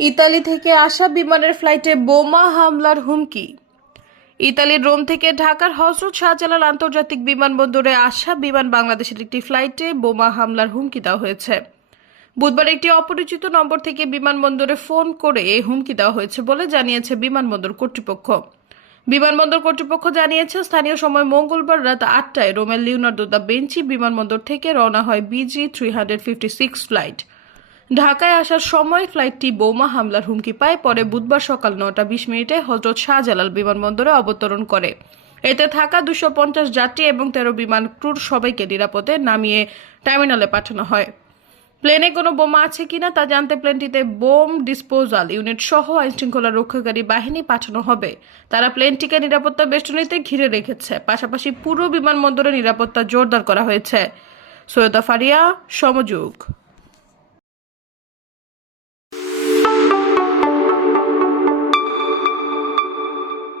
Italy থেকে আসা বিমানের ফ্লাইটে বোমা হামলার হুমকি। ইতালির রোম থেকে ঢাকার হযরত শাহজালাল আন্তর্জাতিক বিমানবন্দরে আসা বিমান বাংলাদেশের একটি ফ্লাইটে বোমা হামলার হুমকি দেওয়া হয়েছে। বুধবার একটি অপরিচিত নম্বর থেকে বিমানবন্দরে ফোন করে এই হুমকি দেওয়া হয়েছে বলে জানিয়েছে বিমানবন্দর কর্তৃপক্ষ। বিমানবন্দর কর্তৃপক্ষ জানিয়েছে, স্থানীয় সময় মঙ্গলবার রাত 8টায় রোমের লিওনার্দো দা ভিঞ্চি বিমানবন্দর থেকে রওনা হয় BG-356 ফ্লাইট। ঢাকায় আসার সময় ফ্লাইটটি বোমা হামলার হুমকি পায়। পরে বুধবার সকাল 9টা 20 মিনিটে হযরত শাহজালাল বিমানবন্দরে অবতরণ করে। এতে থাকা 250 যাত্রী এবং 13 বিমান ক্রুর সবাইকে নিরাপদে নামিয়ে টার্মিনালে পাঠানো হয়। প্লেনে কোনো বোমা আছে কিনা তা জানতে প্লেনটিতে বোম ডিসপোজাল ইউনিট সহ আইনশৃঙ্খলা রক্ষাকারী বাহিনী পাঠানো হবে। তারা প্লেনটিকে নিরাপত্তা বেষ্টনীতে ঘিরে রেখেছে। পাশাপাশি পুরো বিমানবন্দরে নিরাপত্তা জোরদার করা হয়েছে। সৈয়দা ফারিয়া, সমযোগ।